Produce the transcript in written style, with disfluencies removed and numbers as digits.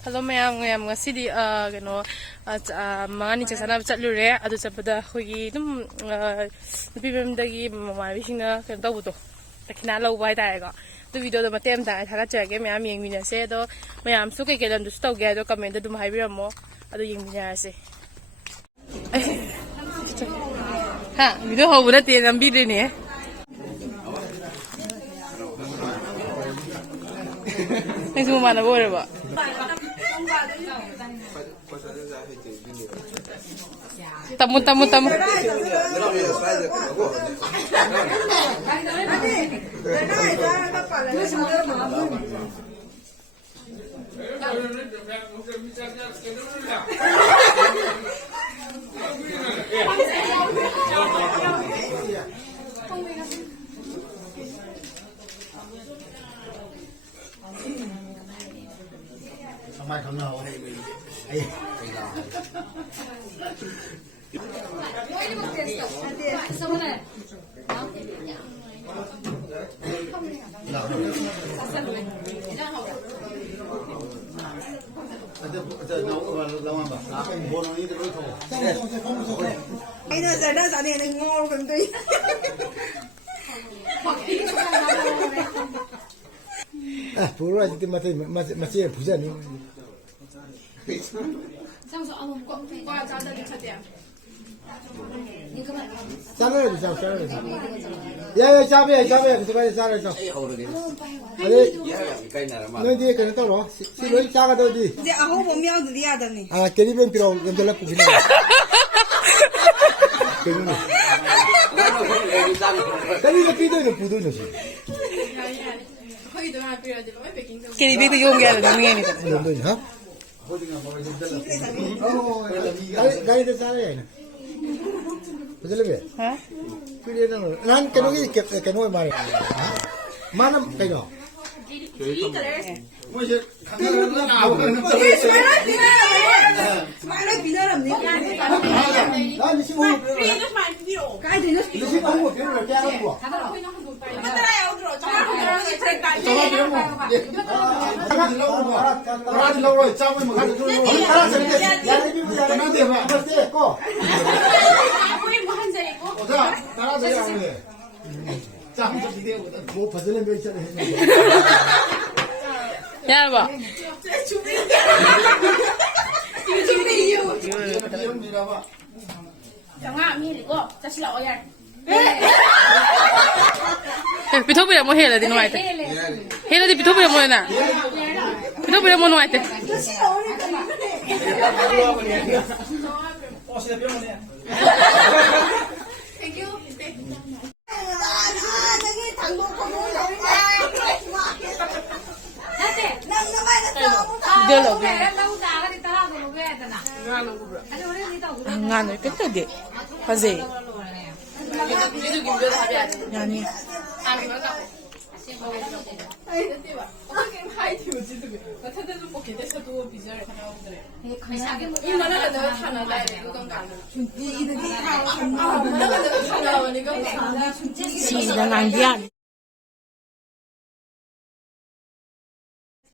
Hello ma'am ngasidi kano mangani chasana chatlure adu chapada khogi dum nupi memdagi mamabi singna kano tawudo takina lawba hai taega du video do matem da thaga chage ma'am yengmina se do ma'am su ke kelan du staw ge do comment dum haibiramo adu yengmina se ha video hobura te nambi de ne Nasi mau mana boleh pak? Tamu. Mai không nào ấy cái nó giờ đó này ngon phần tuy 부러워 이제 맛이 부자니 싸매야 돼 싸매야 야야 싸매야 그 빨리 싸매야 너 뒤에 그냥 떨어 시로 싸가 더디 이제 아홉 번명 드려야 되네 아 게리벤 필요 연결할 거 그냥 게리가 피도는 부도는 Kiri bibi yung gaya na ngayon ito. 연도냐? 가이드 살아야 betul Hah? pilih nan kenogi kenogi mari mana keno Mana bidaram ni? 아 미시 뭐 Cái gì nó 미시 뭐 별로 깨는 거 뭐 버전에 몇 차례 했는데 야 봐. Pitobuya mo hela din waite. Hela di pitobuya mo na. Pitobuya mo waite. Ngano ito di. Kasi. Yani. Si, nananggian.